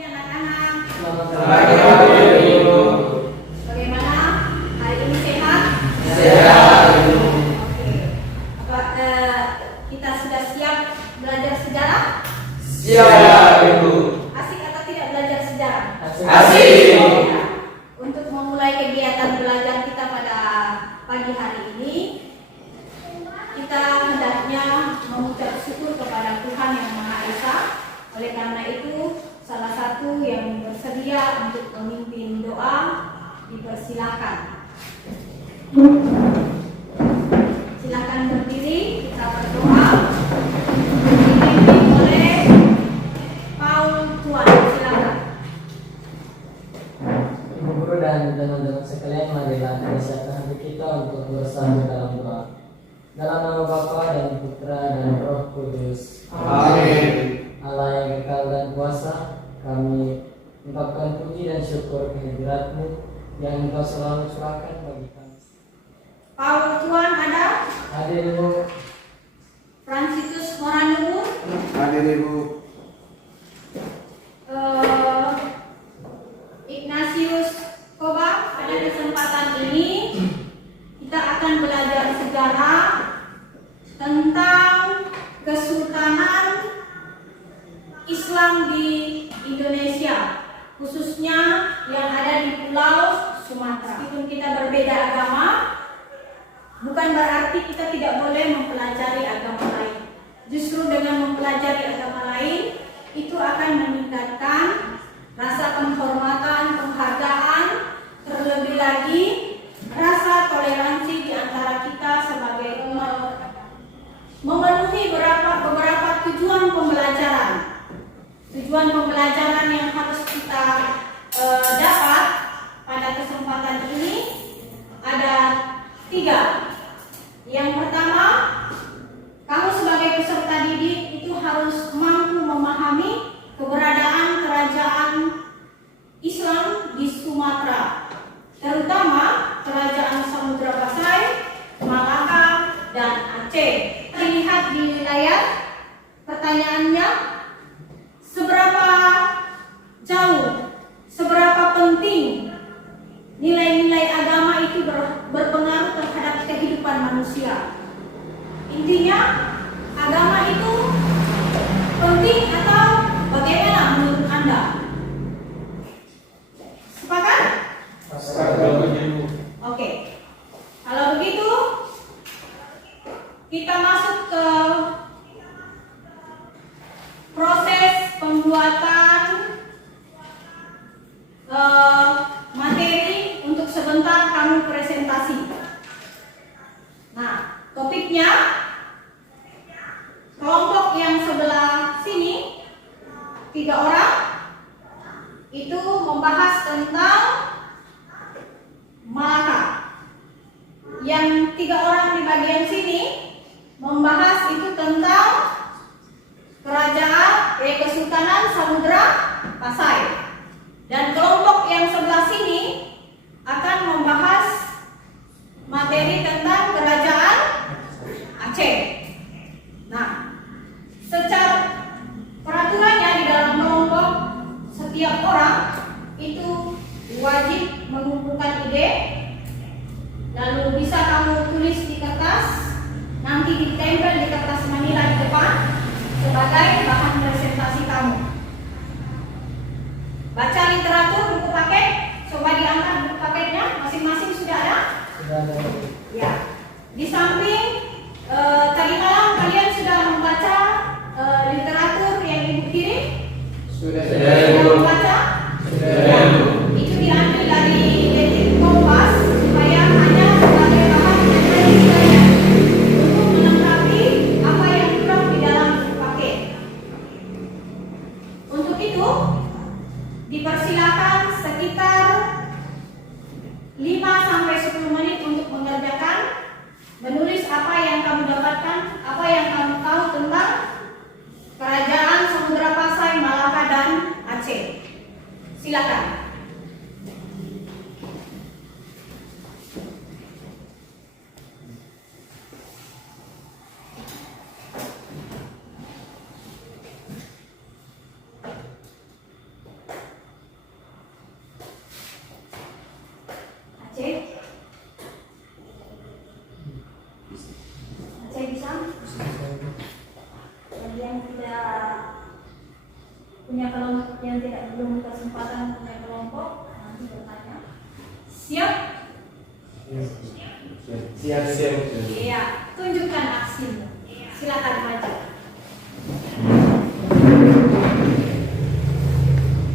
Anak-anak, Selamat Ibu. bagaimana hari ini sehat? Sehat Ibu. Oke. Kita sudah siap belajar sejarah? Siap Ibu. Asik atau tidak belajar sejarah? Asik. Ya. Untuk memulai kegiatan belajar kita pada pagi hari ini, kita hendaknya mengucap syukur kepada Tuhan Yang Maha Esa. Oleh karena itu, salah satu yang bersedia untuk memimpin doa dipersilakan. Silakan berdiri, kita berdoa. Dipimpin oleh Paul Tuan. Silakan. Ibu guru dan teman-teman sekalian, marilah kita siapkan hati kita untuk bersama dalam doa. Dalam nama Bapa dan Putra dan Roh Kudus. Amin. Allah yang kekal dan kuasa, kami ucapkan puji dan syukur kehadirat-Mu yang Engkau selalu curahkan bagi kami. Paul Tuan ada? Hadir Ibu. Franciscus Moranumur? Hadir Ibu. Ignatius Koba. Pada kesempatan ini kita akan belajar sejarah tentang Kesultanan Islam di Indonesia, khususnya yang ada di Pulau Sumatera. Meskipun kita berbeda agama, bukan berarti kita tidak boleh mempelajari agama lain. Justru dengan mempelajari agama lain, itu akan meningkatkan rasa penghormatan, penghargaan, terlebih lagi rasa toleransi di antara kita sebagai umat, memenuhi beberapa tujuan pembelajaran. Tujuan pembelajaran yang harus kita dapat pada kesempatan ini ada 3. Yang pertama, kamu sebagai peserta didik itu harus mampu memahami keberadaan kerajaan Islam di Sumatera, terutama kerajaan Samudra Pasai, Malaka, dan Aceh. Dilihat di layar, pertanyaannya, seberapa jauh, seberapa penting nilai-nilai agama itu berpengaruh terhadap kehidupan manusia? Intinya, agama itu penting atau bagaimana menurut Anda? Sepakat? Sepakat Ibu. Oke. Kalau begitu, kita masuk ke proses pembuatan materi untuk sebentar kamu presentasi. Nah, topiknya kelompok yang sebelah sini 3 orang itu membahas tentang Malaka. Yang 3 orang di bagian sini membahas itu tentang kerajaan Kesultanan Samudra Pasai. Dan kelompok yang sebelah sini akan membahas materi tentang kerajaan Aceh. Nah, secara peraturannya di dalam kelompok, setiap orang itu wajib mengumpulkan ide, lalu bisa kamu tulis di kertas, nanti ditempel di kertas manila di depan sebagai bahan presentasi kamu. Baca literatur, buku paket, coba diangkat buku paketnya, masing-masing sudah ada? Sudah ada. Ya. Di samping tadi malam kalian sudah membaca literatur yang Ibu kirim? Sudah Sudah membaca? Sudah Ya. Itu diambil dari detik Kompas supaya hanya sebagai bahan presentasi kalian untuk melengkapi apa yang kurang di dalam buku paket. Untuk itu, dipersilakan sekitar 5-10 menit untuk mengerjakan, menulis apa Siap, siap. Iya, tunjukkan aksimu. Silakan maju.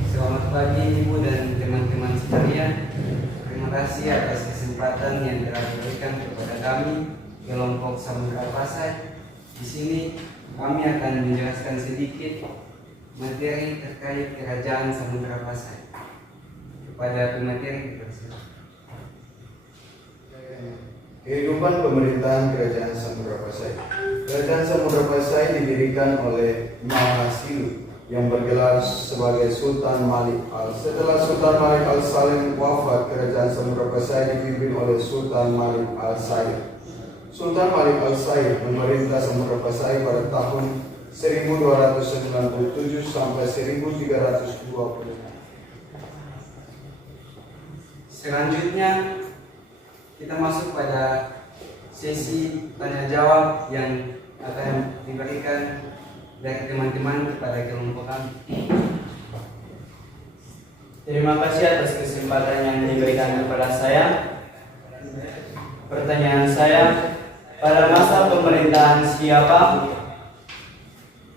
Selamat pagi Ibu dan teman-teman sekalian. Terima kasih atas kesempatan yang telah diberikan kepada kami kelompok Samudra Pasai. Di sini kami akan menjelaskan sedikit materi terkait Kerajaan Samudra Pasai. Kepada pemateri dipersilakan. Kehidupan pemerintahan Kerajaan Samudra Pasai. Kerajaan Samudra Pasai didirikan oleh Mahasilu yang bergelar sebagai Sultan Malik Setelah Sultan Malik Al-Salim wafat, Kerajaan Samudra Pasai dipimpin oleh Sultan Malik Al-Said. Sultan Malik Al-Said memerintah Samudra Pasai pada tahun 1297 sampai 1320. Selanjutnya kita masuk pada sesi tanya jawab yang akan diberikan dari teman-teman kepada kelompok kami. Terima kasih atas kesempatan yang diberikan kepada saya. Pertanyaan saya, pada masa pemerintahan siapa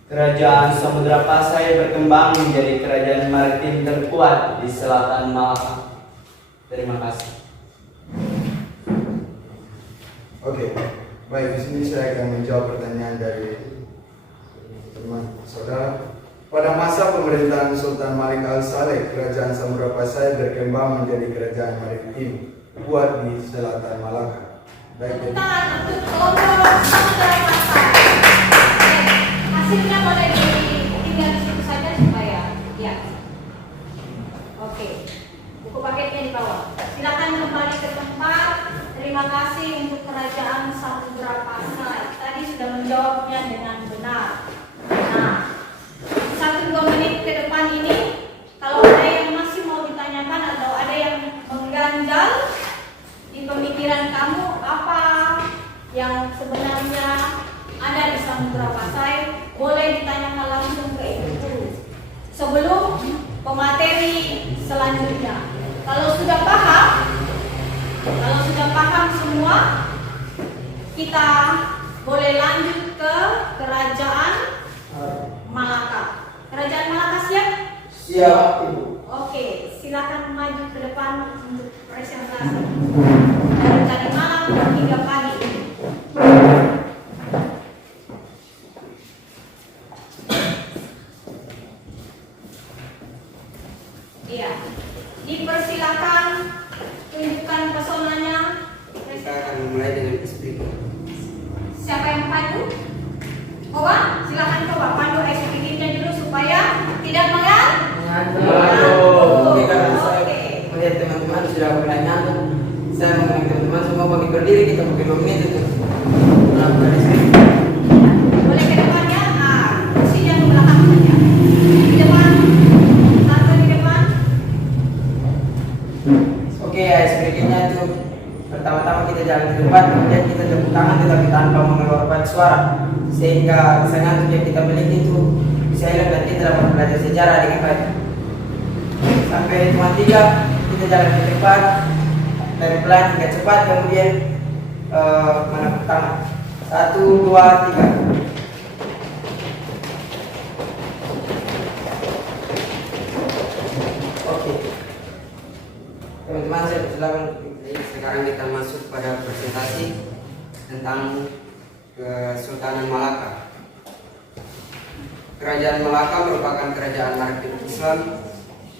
Kerajaan Samudra Pasai berkembang menjadi kerajaan maritim terkuat di selatan Malaka? Terima kasih. Oke, baik, di sini saya akan menjawab pertanyaan dari teman saudara. Pada masa pemerintahan Sultan Malik Al-Saleh, Kerajaan Samudra Pasai berkembang menjadi kerajaan maritim kuat di selatan Malaka. Baik, jadi Tangan untuk kelompok Samudra Pasai. Hasilnya boleh tinggal di situ saja supaya ya. Oke, buku paketnya di bawah. Silakan kembali ke tempat. Terima kasih untuk Kerajaan Samudra Pasai. Tadi sudah menjawabnya dengan benar. Nah, 1-2 menit ke depan ini, kalau ada yang masih mau ditanyakan atau ada yang mengganjal di pemikiran kamu, apa yang sebenarnya ada di Samudra Pasai, boleh ditanyakan langsung ke ibu sebelum pemateri selanjutnya. Kalau sudah paham semua, kita boleh lanjut ke Kerajaan Malaka. Kerajaan Malaka siap? Siap, Ibu. Oke, silakan maju ke depan untuk presentasi. Dari tadi malam hingga pagi. Iya, dipersilakan tunjukkan pesonanya. Kita akan memulai dengan speaker. Siapa yang maju? Koba, silakan Koba pandu SPG-nya dulu supaya tidak Oke, karena saya Oke. melihat teman-teman sudah mulai ngantuk, saya mengundang teman-teman semua bagi berdiri, kita pakai 2 menit itu. Nah, dari sini. Boleh ke depannya, kursinya ke belakang saja. Di depan, satu di depan. Oke, SPG-nya itu pertama-tama kita jalan ke depan, kemudian kita tepuk tangan tetapi tanpa mengeluarkan suara, sehingga rasa ngantuk yang kita miliki itu bisa hilang dan kita dapat belajar sejarah dengan baik. Sampai hitungan 3 kita jalan ke depan dari pelan hingga cepat, kemudian menepuk tangan. 1, 2, 3. Oke, teman-teman saya silakan. Sekarang kita masuk pada presentasi tentang Kesultanan Malaka. Kerajaan Malaka merupakan kerajaan maritim Islam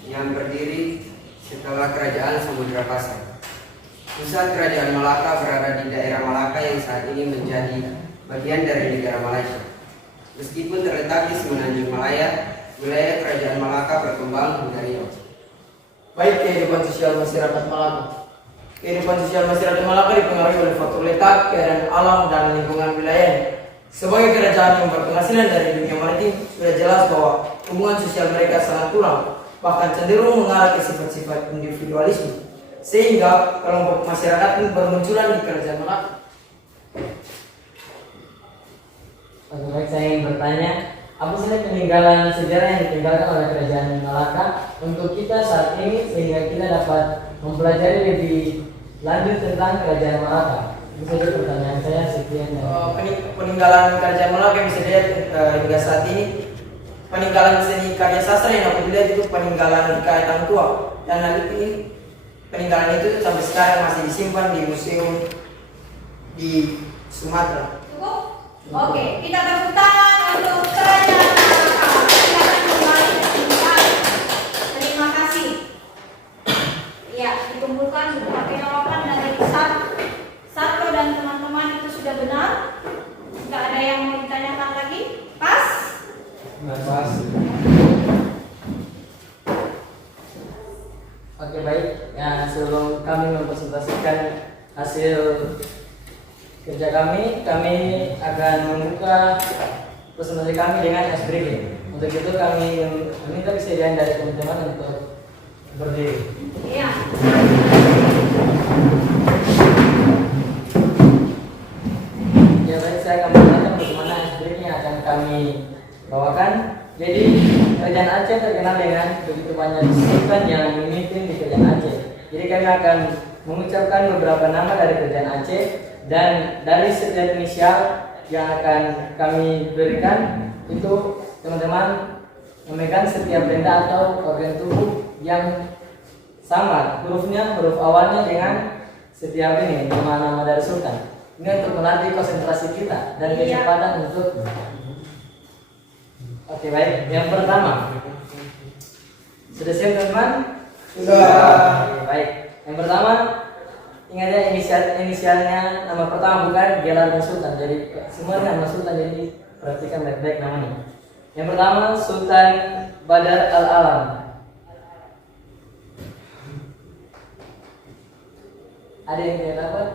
yang berdiri setelah Kerajaan Samudra Pasai. Pusat Kerajaan Malaka berada di daerah Malaka yang saat ini menjadi bagian dari negara Malaysia. Meskipun terletak di semenanjung Malaya, wilayah Kerajaan Malaka berkembang hingga Riau. Baik, kehidupan sosial masyarakat Malaka. Kehidupan sosial masyarakat Malaka dipengaruhi oleh faktor letak, keadaan alam, dan lingkungan wilayah. Sebagai kerajaan yang berpenghasilan dari dunia maritim, sudah jelas bahwa hubungan sosial mereka sangat kurang, bahkan cenderung mengarah ke sifat-sifat individualisme, sehingga kelompok masyarakat pun bermunculan di kerajaan Malaka. Baik, saya ingin bertanya, apa saja peninggalan sejarah yang ditinggalkan oleh Kerajaan Malaka untuk kita saat ini sehingga kita dapat mempelajari lebih Lanjut tentang Kerajaan Malaka. Itu saja pertanyaan saya, sekian. Peninggalan Kerajaan Malaka bisa dilihat hingga saat ini. Peninggalan seni karya sastra yang aku lihat itu peninggalan Kaya Tua, dan hal ini peninggalan itu sampai sekarang masih disimpan di museum di Sumatera. Cukup? Oke, kita tepuk tangan untuk Kerajaan Malaka. Silakan kembali ke tempat. Terima kasih. Ya, dikumpulkan beberapa jawaban dari Sarto dan teman-teman itu sudah benar. Tidak ada yang mau ditanyakan lagi? Pas? Pas. Oke, baik. Ya, sebelum kami mempresentasikan hasil kerja kami akan membuka presentasi kami dengan as berikut. Untuk itu kami meminta kesediaan dari teman-teman untuk berdiri. Iya. Ya, baik, saya akan menjelaskan bagaimana as berikutnya akan kami bawakan. Jadi, Kerajaan Aceh terkenal dengan begitu banyak sultan yang memimpin di Kerajaan Aceh. Jadi kami akan mengucapkan beberapa nama dari Kerajaan Aceh, dan dari setiap inisial yang akan kami berikan itu teman-teman memegang setiap benda atau organ tubuh yang sama hurufnya, huruf awalnya dengan setiap ini nama-nama dari sultan. Ini untuk melatih konsentrasi kita dan kecepatan untuk. Oke, baik. Yang pertama, sudah siap teman-teman? Sudah. Oke, baik. Yang pertama, ingat ya inisialnya nama pertama bukan gelar Sultan. Jadi semua nama Sultan, jadi perhatikan baik-baik namanya. Yang pertama Sultan Badar Al-Alam. Ada yang tidak dapat?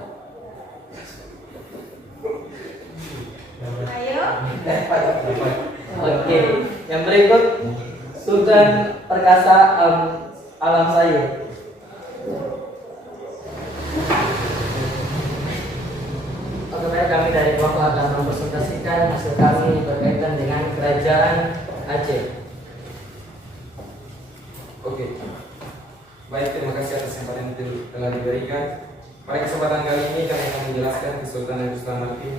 Ayo. Oke. Yang berikut Sultan Perkasa Alam Sayur. Oke, baik, kami dari kelompok akan mempresentasikan hasil kami berkaitan dengan Kerajaan Aceh. Oke, baik, terima kasih atas kesempatan yang telah diberikan. Pada kesempatan kali ini kami akan menjelaskan Kesultanan Maritim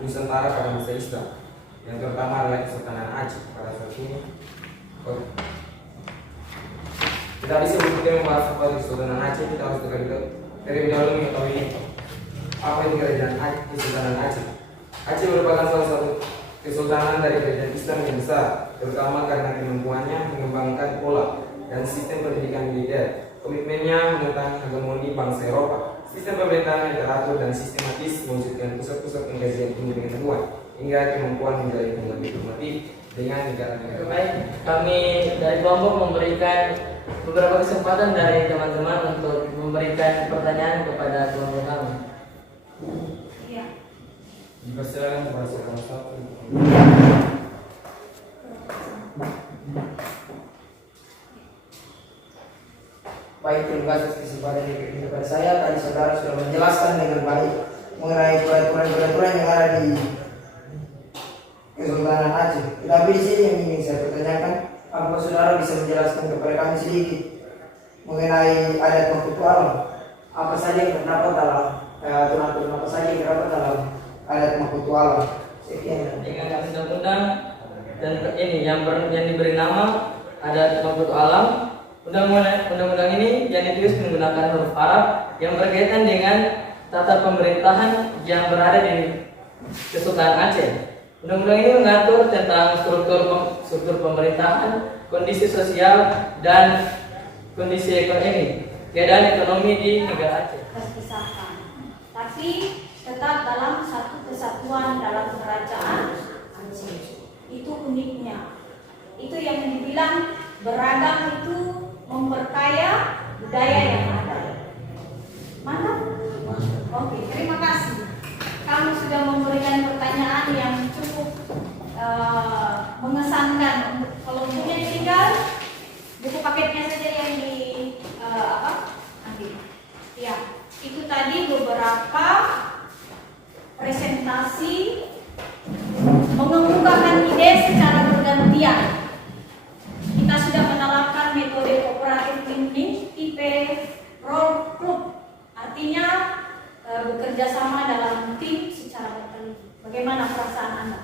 Nusantara pada masa Islam, yang terutama adalah Kesultanan Aceh pada saat ini. Oke. Kita bisa kita membahas soal Kesultanan Aceh, kita harus terlebih dahulu mengetahui apa itu Kerajaan Aceh, Kesultanan Aceh. Aceh merupakan salah satu kesultanan dari kerajaan Islam yang besar, terutama karena kemampuannya mengembangkan pola dan sistem pendidikan militer. Komitmennya menentang hegemoni bangsa Eropa. Sistem pemerintahan yang teratur dan sistematis mewujudkan pusat-pusat pengkajian tinggi pengetahuan hingga kemampuan menjalin hubungan diplomatik dengan negara-negara. Baik, kami dari kelompok memberikan beberapa kesempatan dari teman-teman untuk memberikan pertanyaan kepada kelompok kami. Iya. Dipersilakan kepada saudara satu. Baik, terima kasih atas kesempatan yang diberikan kepada saya. Tadi saudara sudah menjelaskan dengan baik mengenai peraturan-peraturan yang ada di Kesultanan Aceh. Tetapi di sini yang ingin saya pertanyakan, apakah saudara bisa menjelaskan kepada kami sedikit mengenai adat Makutu Alam? Apa saja yang terdapat dalam aturan-aturan apa saja yang terdapat dalam adat Makutu Alam? Sekian. Dengan undang-undang dan ini yang diberi nama adat Makutu Alam. Undang-undang ini yang ditulis menggunakan huruf Arab yang berkaitan dengan tata pemerintahan yang berada di Kesultanan Aceh. Undang-undang ini mengatur tentang struktur pemerintahan, kondisi sosial dan kondisi keadaan ekonomi di negara Aceh. Terpisahkan, tapi tetap dalam satu kesatuan dalam kerajaan Aceh. Itu uniknya. Itu yang dibilang beragam itu memperkaya budaya yang ada. Mantap? Oke, terima kasih. Kamu sudah memberikan pertanyaan yang cukup mengesankan. Kalau bukunya ditinggal, buku paketnya saja yang ambil. Ya, itu tadi beberapa presentasi mengemukakan ide secara bergantian. Kita sudah menerapkan metode cooperative thinking tipe role group. Artinya artinya bekerja sama dalam tim secara berkelompok. Bagaimana perasaan Anda?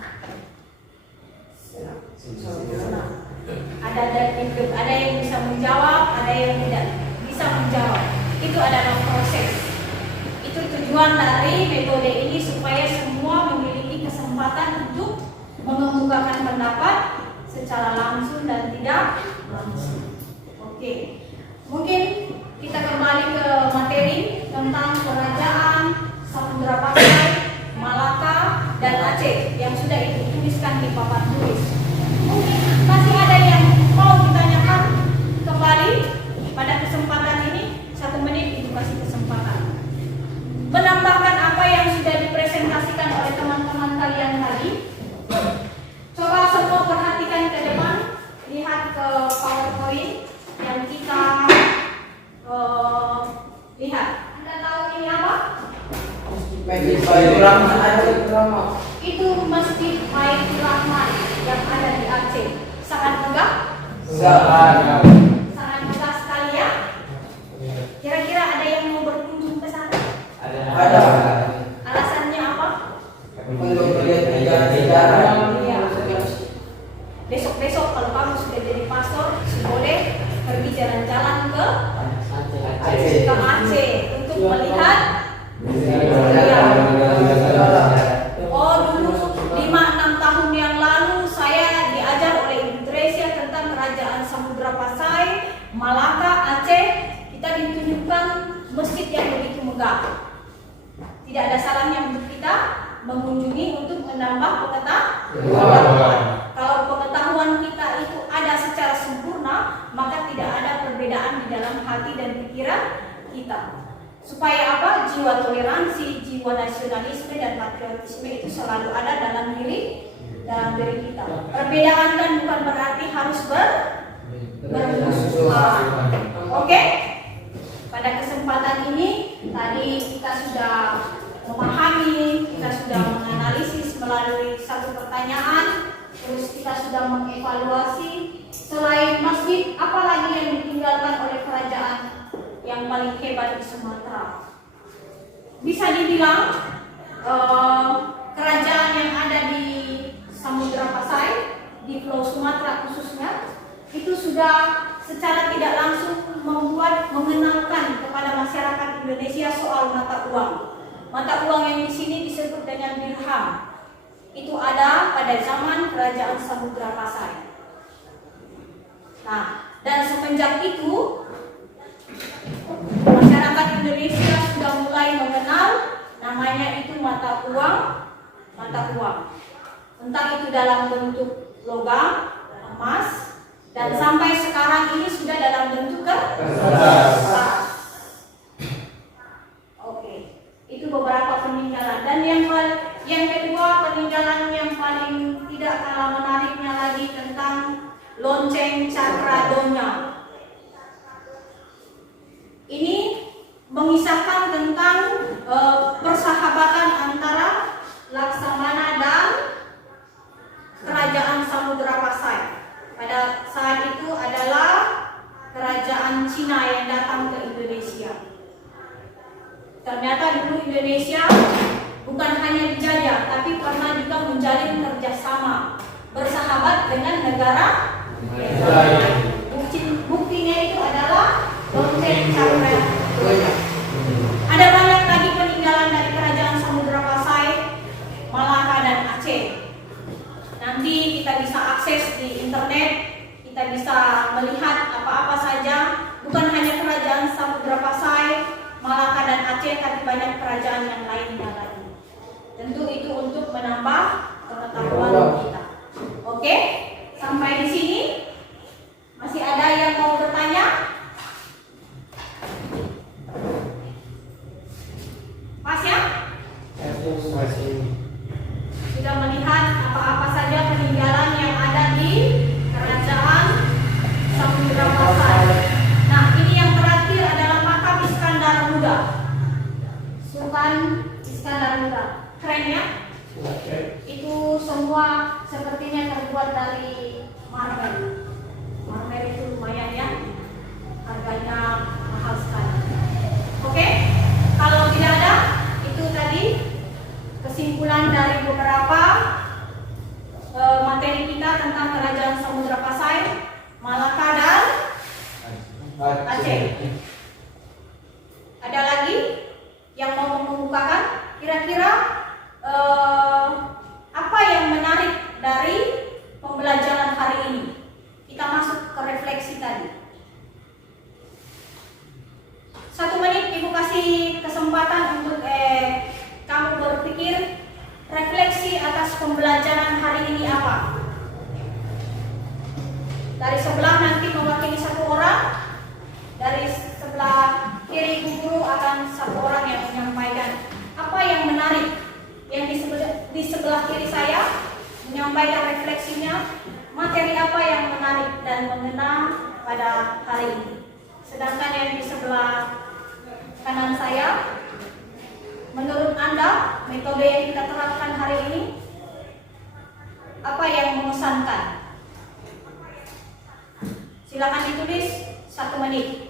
Senang. Ada yang bisa menjawab, ada yang tidak bisa menjawab. Itu adalah proses. Itu tujuan dari metode ini supaya semua memiliki kesempatan untuk mengemukakan pendapat secara langsung dan tidak langsung. Oke. Mungkin kita kembali ke materi tentang kerajaan Samudra Pasai, Malaka, dan Aceh yang sudah dituliskan di papan tulis. Mungkin masih ada yang mau ditanyakan kembali pada kesempatan ini. 1 menit itu kasih kesempatan. Menambahkan apa yang sudah dipresentasikan oleh teman-teman kalian tadi. Coba semua perhatikan ke depan, lihat ke PowerPoint yang kita lihat. Anda tahu ini apa? Masjid Baitur Rahman Aceh. Itu Masjid Baitur Rahman yang ada di Aceh. Sangat megah? Sangat megah sekali ya. Kira-kira ada yang mau berkunjung ke sana? Ada. Alasannya apa? Untuk melihat sejarah. Iya. Besok-besok kalau kamu sudah jadi pastor, boleh pergi jalan-jalan ke Aceh untuk melihat. Oh, dulu 5-6 tahun yang lalu saya diajar oleh Indonesia tentang kerajaan Samudra Pasai, Malaka, Aceh. Kita ditunjukkan masjid yang begitu megah. Tidak ada salahnya untuk kita mengunjungi untuk menambah pengetahuan. Kalau pengetahuan kita itu ada secara sempurna, maka tidak ada perbedaan di dalam hati dan pikiran kita. Supaya apa? Jiwa toleransi, jiwa nasionalisme dan patriotisme itu selalu ada dalam diri kita. Perbedaan kan bukan berarti harus bermusuhan. Oke? Pada kesempatan ini tadi kita sudah memahami, kita sudah menganalisis melalui satu pertanyaan, terus kita sudah mengevaluasi selain masjid, apa lagi yang ditinggalkan oleh kerajaan yang paling hebat di Sumatera. Bisa dibilang kerajaan yang ada di Samudra Pasai, di Pulau Sumatera khususnya, itu sudah secara tidak langsung mengenalkan kepada masyarakat Indonesia soal mata uang. Mata uang yang di sini disebut dengan dirham. Itu ada pada zaman kerajaan Samudra Pasai. Nah, dan semenjak itu masyarakat Indonesia sudah mulai mengenal namanya itu mata uang. Entah itu dalam bentuk logam, emas, dan sampai sekarang ini sudah dalam bentuk kertas. Oke, itu beberapa peninggalan. Dan yang kedua, peninggalan yang paling tidak kalah menariknya lagi tentang lonceng Cakradonya. Ini mengisahkan tentang persahabatan antara Laksamana dan kerajaan Samudra Pasai. Pada saat itu adalah kerajaan Cina yang datang ke Indonesia. Ternyata dulu Indonesia bukan hanya dijajah, tapi pernah juga menjalin kerjasama bersahabat dengan negara lain. Buktinya itu adalah lonceng Cakradonya. Ada banyak lagi peninggalan dari kerajaan Samudra Pasai, Malaka, dan Aceh. Nanti kita bisa akses di internet, kita bisa melihat apa-apa saja, bukan hanya kerajaan Samudra Pasai, Malaka, dan Aceh, tapi banyak kerajaan yang lainnya lagi. Tentu itu untuk menambah pengetahuan kita. Oke, sampai di sini. Masih ada yang mau bertanya? Pas ya? Sudah melihat apa-apa saja peninggalan yang ada di kerajaan Samudra Pasai. Nah, ini yang terakhir adalah makam Iskandar Muda. Sultan Iskandar Muda. Keren ya? Itu semua sepertinya terbuat dari marmer. Marmer itu lumayan ya, harganya mahal sekali. Oke, kalau materi apa yang menarik dan mengena pada hari ini. Sedangkan yang di sebelah kanan saya, menurut Anda, metode yang kita terapkan hari ini, apa yang mengesankan? Silakan ditulis 1 menit.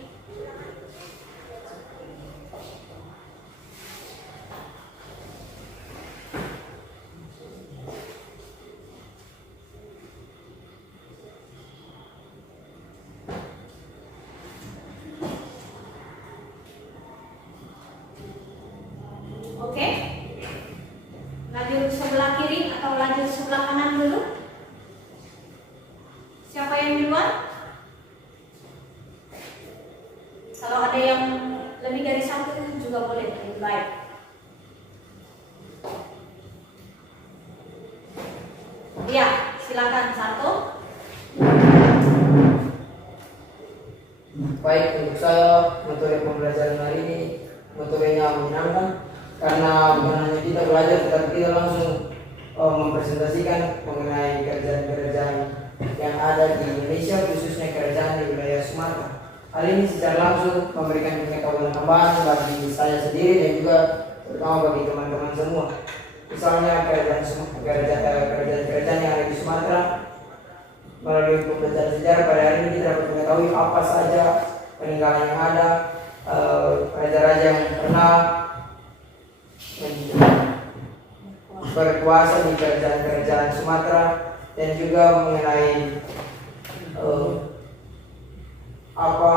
Oke, lajur sebelah kiri atau lajur sebelah kanan dulu. Siapa yang duluan? Kalau ada yang lebih dari 1 juga boleh, lebih baik. Ya, silakan 1. Baik, untuk saya metode pembelajaran hari ini metodenya menyenangkan karena bukan hanya kita belajar tetapi kita langsung mempresentasikan mengenai kerajaan-kerajaan yang ada di Indonesia, khususnya kerajaan di wilayah Sumatera. Hal ini secara langsung memberikan pengetahuan tambahan bagi saya sendiri dan juga terutama bagi teman-teman semua. Misalnya kerajaan-kerajaan yang ada di Sumatera, melalui pembelajaran sejarah pada hari ini kita dapat mengetahui apa saja peninggalan yang ada, raja-raja yang pernah berkuasa di kerajaan-kerajaan Sumatera, dan juga mengenai apa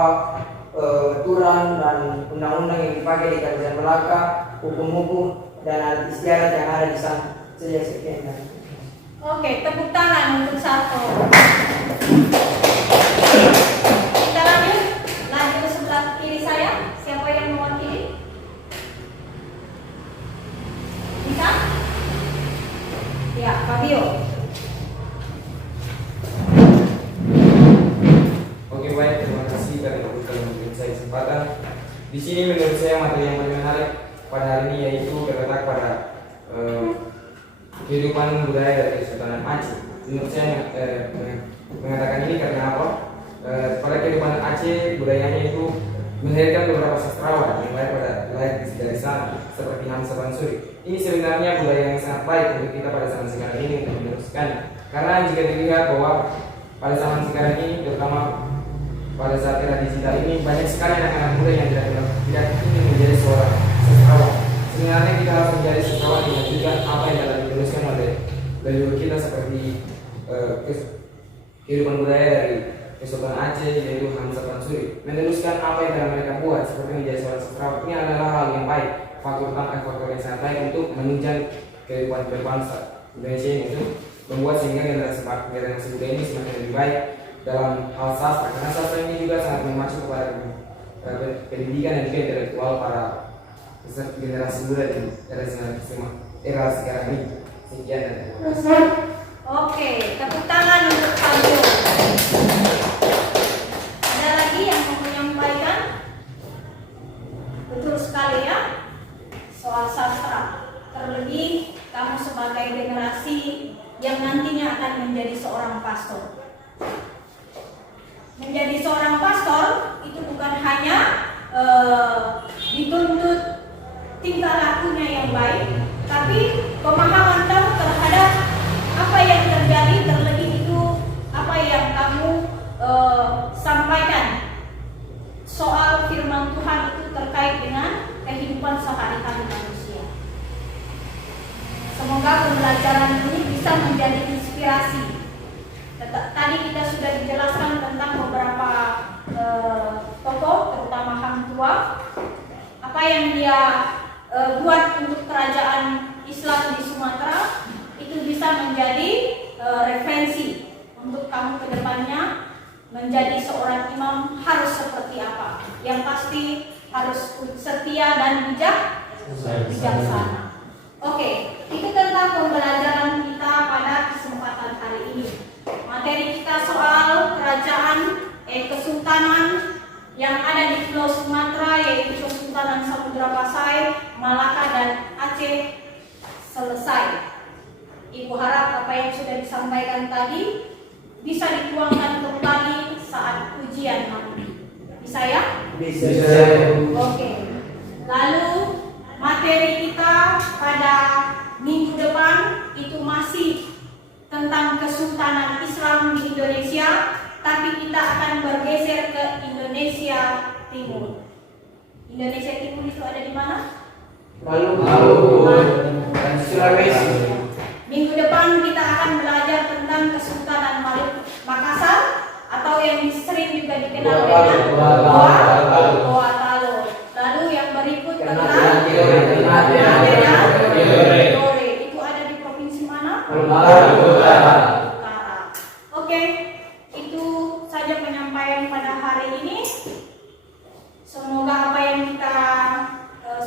aturan dan undang-undang yang dipakai di kerajaan Melaka, hukum-hukum dan adat istiadat yang ada di sana. Sekian. Oke, tepuk tangan untuk 1. Kita lanjut, lajur sebelah kiri saya. Siapa yang mewakili? Bisa? Ya, Fabio. Oke, baik, terima kasih karena telah memberikan saya kesempatan. Di sini menurut saya materi yang paling menarik pada hari ini yaitu terletak pada kehidupan budaya dari Kesultanan Aceh. Menurut saya mengatakan ini karena apa? Pada kehidupan Aceh budayanya itu melahirkan beberapa sastrawan yang lahir dari sana seperti Hamzah Bansuri. Ini sebenarnya budaya yang sangat baik untuk kita pada zaman sekarang ini untuk meneruskan. Karena jika dilihat bahwa pada zaman sekarang ini, terutama pada saat era digital ini, banyak sekali anak-anak muda yang tidak ingin menjadi seorang sastrawan. Sebenarnya kita harus menjadi sastrawan yang juga apa yang telah diteruskan oleh leluhur kita seperti kehidupan budaya dari Kesultanan Aceh, yaitu Hamzah Bansuri, meneruskan apa yang telah mereka buat seperti menjadi seorang sastrawan. Ini adalah hal yang baik, faktor yang sangat baik untuk menunjang kehidupan berbangsa Indonesia ini, untuk membuat sehingga generasi muda ini semakin lebih baik dalam hal sastra, karena sastra ini juga sangat memacu kepada pendidikan dan juga intelektual para generasi muda di era sekarang ini. Sekian dan terima kasih. Oke, tepuk tangan untuk Fabio. Ada lagi yang mau menyampaikan? Betul sekali ya, soal sastra. Terlebih kamu sebagai generasi yang nantinya akan menjadi seorang pastor. Menjadi seorang pastor itu bukan hanya dituntut tingkah lakunya yang baik, tapi pemahaman kamu terhadap apa yang terjadi, terlebih itu apa yang kamu sampaikan soal firman Tuhan itu terkait dengan kehidupan sehari-hari manusia. Semoga pembelajaran ini bisa menjadi inspirasi. Tadi kita sudah dijelaskan tentang beberapa tokoh, terutama Hang Tuah, apa yang dia buat untuk kerajaan Islam di Sumatera, itu bisa menjadi referensi untuk kamu ke depannya menjadi seorang imam harus seperti apa. Yang pasti harus setia dan bijaksana. Oke, itu tentang pembelajaran kita pada kesempatan hari ini. Materi kita soal kerajaan kesultanan yang ada di Pulau Sumatera, yaitu Kesultanan Samudra Pasai, Malaka dan Aceh selesai. Ibu harap apa yang sudah disampaikan sampaikan tadi bisa dituangkan kembali saat ujian nanti. Bisa ya? Bisa. Oke. Lalu materi kita pada minggu depan itu masih tentang Kesultanan Islam di Indonesia, tapi kita akan bergeser ke Indonesia Timur. Indonesia Timur itu ada di mana? Maluku dan Sulawesi. Minggu depan kita akan belajar tentang Kesultanan Makassar atau yang sering juga dikenal dengan Goa Talo. Lalu yang berikut tentang Dore. Itu ada di provinsi mana? Maluku Utara. Oke, itu saja penyampaian pada hari ini. Semoga apa yang kita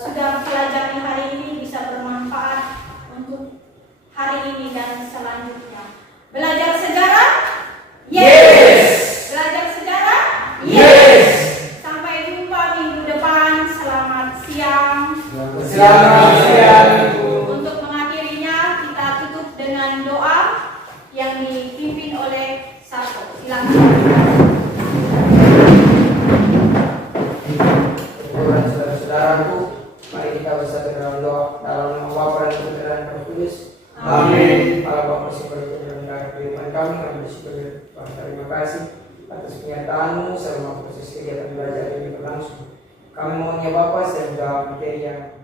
sudah pelajari hari ini bisa bermanfaat untuk hari ini dan selanjutnya. Belajar sejarah? Yes! Belajar sejarah? Yes! Sampai jumpa minggu depan. Selamat siang. Selamat siang. Untuk mengakhirinya kita tutup dengan doa yang dipimpin oleh Sarko. Silakan. Saudara-saudaraku, mari kita bersatu dalam doa dalam nama Bapa dan Putra dan Roh Kudus. Amin. Allah Bapa bersyukur mendengar firman kami, kami bersyukur terima kasih atas penyertaan-Mu selama proses kegiatan belajar ini berlangsung. Kami mohon ya Bapa, sehingga materi yang